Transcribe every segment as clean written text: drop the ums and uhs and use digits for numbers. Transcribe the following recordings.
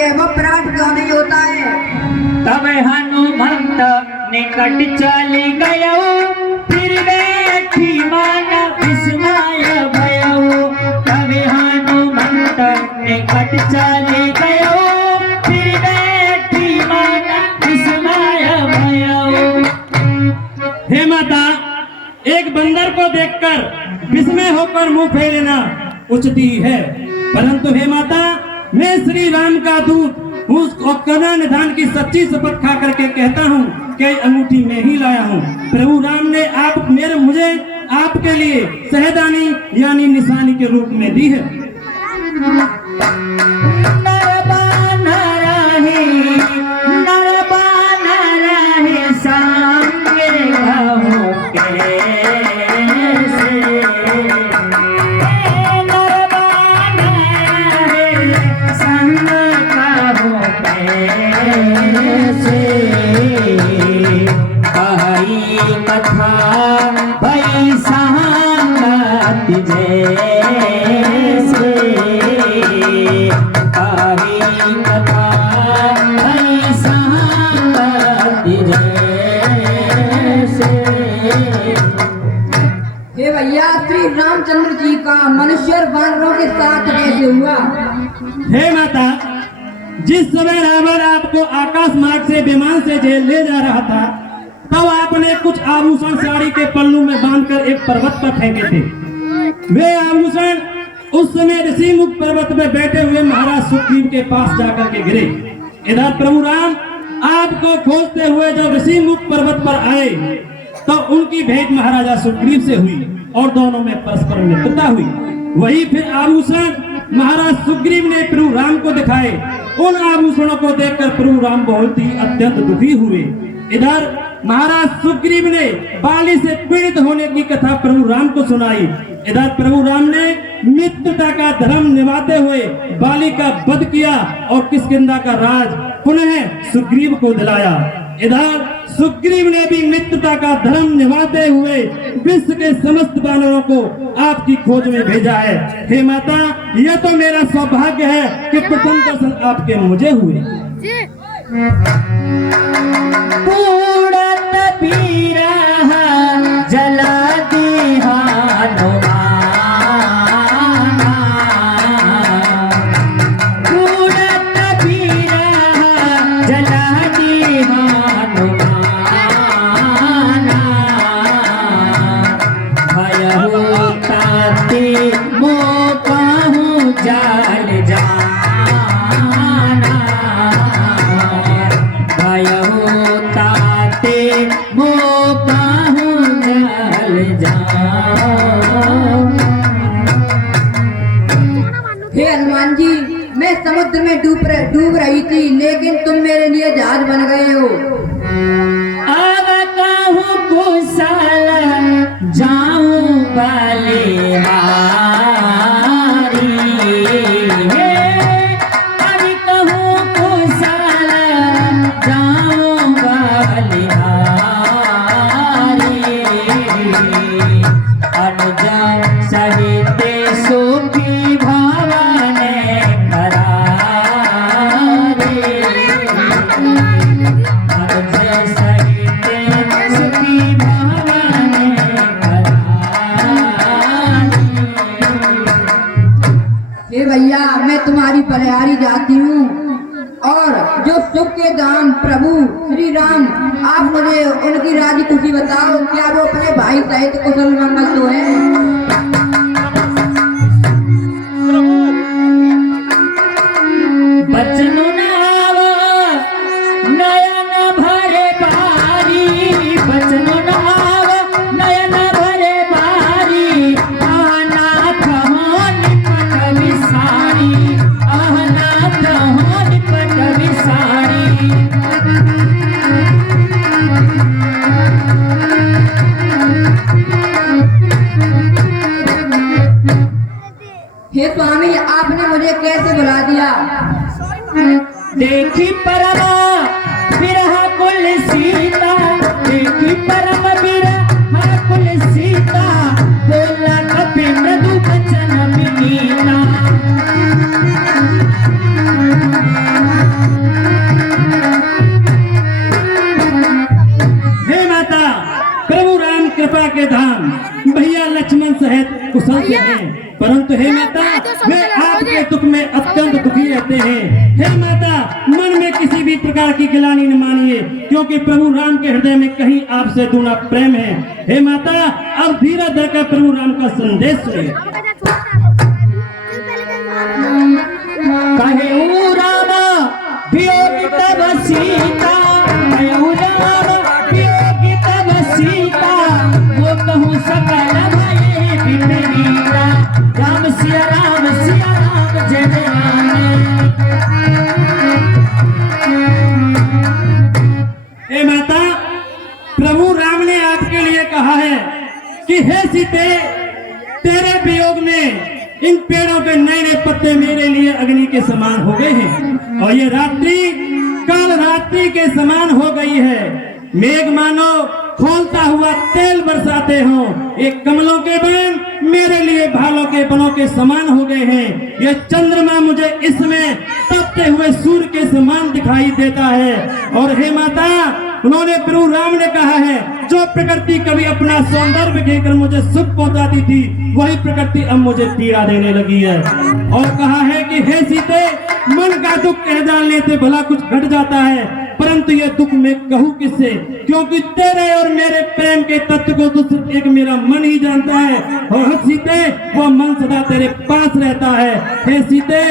है वो प्राप्त क्यों नहीं होता है? तब हनुमंत निकट चली गयो, फिर बैठी मन विस्मय भयो। तब हनुमंत निकट चली गयो, फिर बैठी मन विस्मय भयो। हे माता, एक बंदर को देखकर विस्मय होकर मुंह फेर लेना उचित ही है, परंतु हे माता, मैं श्री राम का दूत उस करुणा निधान की सच्ची शपथ खा करके कहता हूँ कि अंगूठी में ही लाया हूँ। प्रभु राम ने मुझे आपके लिए सहदानी यानी निशानी के रूप में दी है। हे भैया, श्री रामचंद्र जी का मनुष्य और वानरों के साथ कैसे हुआ? हे माता, जिस समय रावण आपको आकाश मार्ग से विमान से जेल ले जा रहा था, तब आपने कुछ आभूषण साड़ी के पल्लू में बांधकर एक पर्वत पर फेंके थे। वे आभूषण उस समय ऋषि मुख पर्वत में बैठे हुए महाराज सुग्रीव के पास जाकर के गिरे। इधर प्रभु राम आपको खोजते हुए जब ऋषि मुख पर्वत पर आए तो उनकी भेंट महाराजा सुग्रीव से हुई और दोनों में परस्पर मित्रता हुई। वही फिर आभूषण महाराज सुग्रीव ने प्रभु राम को दिखाए। उन आभूषणों को देखकर प्रभु राम बहुत ही अत्यंत दुखी हुए। इधर महाराज सुग्रीव ने बाली से पीड़ित होने की कथा प्रभु राम को सुनाई। इधर प्रभु राम ने मित्रता का धर्म निभाते हुए बाली का वध किया और किष्किंधा का राज पुनः सुग्रीव को दिलाया। इधर सुग्रीव ने भी मित्रता का धर्म निभाते हुए विश्व के समस्त वानरों को आपकी खोज में भेजा है। हे माता, यह तो मेरा सौभाग्य है कि प्रथम दर्शन आपके मुझे हुए। जला हे हनुमान जी, मैं समुद्र में डूब रही थी, लेकिन तुम मेरे लिए जहाज बन गए हो। अब कहूँ कुशल जाऊं बलिहारी, अब कहूँ कुशल जाऊं बलिहारी, अनुज सहित सुखी भवन करारे, अनुज सहित सुखी भवन करारे। हे भैया, मैं तुम्हारी बलिहारी जाती हूँ और जो सुख के दाम प्रभु श्री राम, आप मुझे उनकी राजी खुशी बताओ, क्या वो अपने भाई सहित कुशल मंगल तो है? बचनो नावा नयन भरे बारी, बचनो नावा नयन भरे बारी, अनाथ हो निपट विसारी, अनाथ हो निपट विसारी। हे स्वामी, आपने मुझे कैसे बुला दिया? देखी परम विरह कुल सीता, देखी परम विरह कुल सीता, बोला कपि मृदु बचन विनीता। रहते हैं, परंतु हे माता वे आपके दुख में अत्यंत दुखी रहते हैं। हे माता मन में किसी भी प्रकार की गिलानी न मानिए, क्योंकि प्रभु राम के हृदय में कहीं आपसे दूना प्रेम है। हे माता अब धीरे धरकर प्रभु राम का संदेश सुनिए। कहू रामा वियोग तब सीता, कहू रामा वियोग तब सीता, वो कहूँ सकल भये विपरीता, राम सिया राम जय जय राम। हे माता प्रभु राम ने आपके लिए कहा है कि हे सीते तेरे वियोग में इन पेड़ों के नए नए पत्ते मेरे लिए अग्नि के समान हो गए हैं, और ये रात्रि काल रात्रि के समान हो गई है। मेघ मानो खोलता हुआ तेल बरसाते हो, ये कमलों के बन मेरे लिए भालों के बनों के समान हो गए हैं। ये चंद्रमा मुझे इसमें तपते हुए सूर्य के समान दिखाई देता है। और हे माता उन्होंने प्रभु राम ने कहा है, जो प्रकृति कभी अपना सौंदर्य देकर मुझे सुख पहुंचाती थी, वही प्रकृति अब मुझे पीड़ा देने लगी है। और कहा है कि हे सीते मन का दुख कह डालने से भला कुछ घट जाता है, परंतु ये दुख मैं कहूँ किससे, क्योंकि तेरे और मेरे प्रेम के तत्व को तो सिर्फ एक मेरा मन ही जानता है, और सीते वो मन सदा तेरे पास रहता है। हे सीते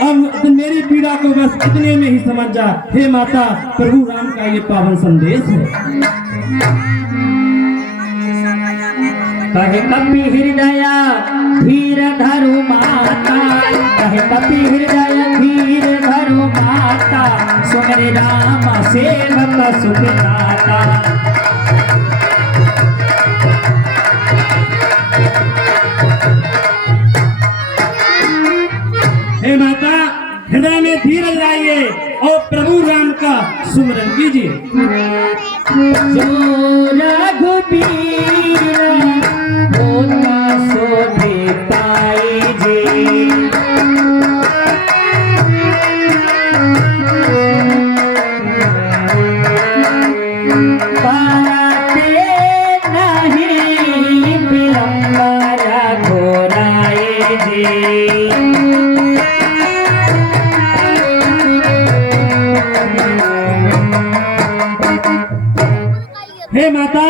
अब मेरी पीड़ा को बस इतने में ही समझ जा। हे माता प्रभु राम का ये पावन संदेश है। कहे कपि हृदय धीर धरु माता, कहे कपि हृदय धीर धरु माता, सुमिर राम सेवक सुख दाता। हे माता हृदय में धीरज लाइए और प्रभु राम का सुमरन कीजिए। जो रघुबीर होता सो दे पाए जी, पाते नहीं विलंबरा घोराए जी। हे माता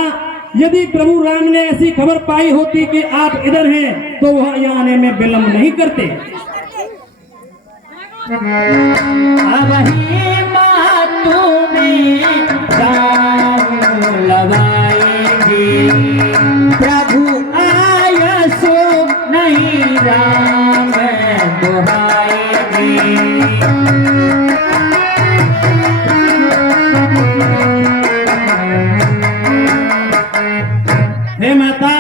यदि प्रभु राम ने ऐसी खबर पाई होती कि आप इधर हैं, तो वह यहाँ आने में विलंब नहीं करते। अब ही मातू में दाम लगाएंगे, प्रभु आया सो नहीं राम दुहाएंगे। हे माता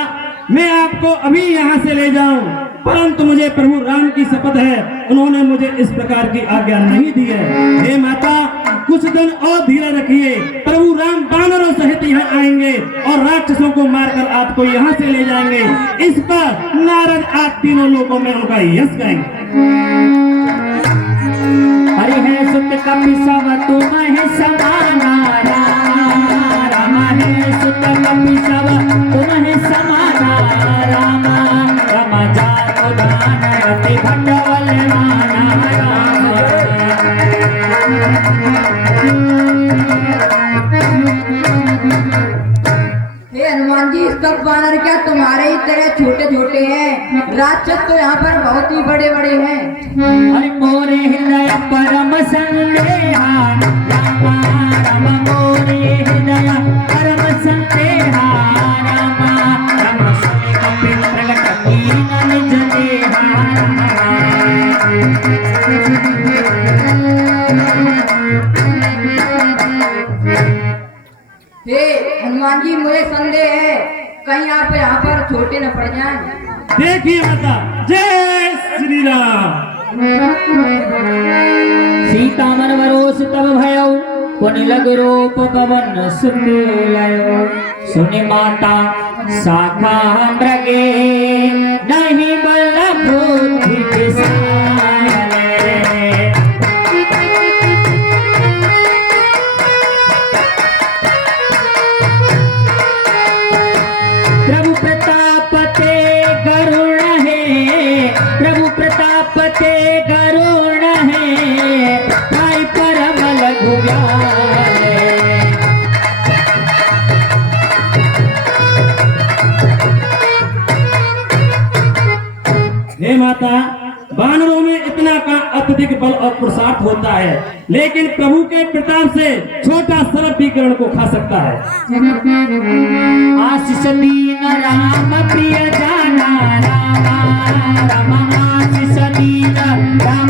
मैं आपको अभी यहाँ से ले जाऊं, परंतु मुझे प्रभु राम की शपथ है, उन्होंने मुझे इस प्रकार की आज्ञा नहीं दी है। हे माता कुछ दिन और धीरे रखिए, प्रभु राम बानरों सहित यहाँ आएंगे और राक्षसों को मारकर आपको यहाँ से ले जाएंगे। इस पर नारद आप तीनों लोगों में उनका यश गाएंगे। हरि है सुत कपि सव तुम है समाना, राम है सुत कपि सव तुम है समाना, राम राम जात दान रति भटवल माना, हे हनुमान जी सब वानर क्या तुम्हारे ही तरह छोटे छोटे हैं? राक्षस तो यहाँ पर बहुत ही बड़े बड़े हैं। हरि मोरे हृदय परम संदेहा, राम राम मोरे हृदय परम संदेहा, राम राम सुनि कपि प्रगट कीन निज देहा। हे हनुमान जी मुझे संदेह है, कहीं आप यहाँ पर छोटे न पड़ जाएं। देखिए माता जय श्री राम। सीता मन वरोस तब भयो, पुनि लग रूप पवन सुत लयो, सुनि माता शाखा मृगे, नहीं बल बुद्धि विसारे। प्रभु प्रताप ते करुण है, माता, वानरों में इतना का अत्यधिक बल और पुरुषार्थ होता है, लेकिन प्रभु के प्रताप से छोटा सर्प भी किरण को खा सकता है। आशीष दीन राम प्रिय जाना रामा, रामा आशीष दीन राम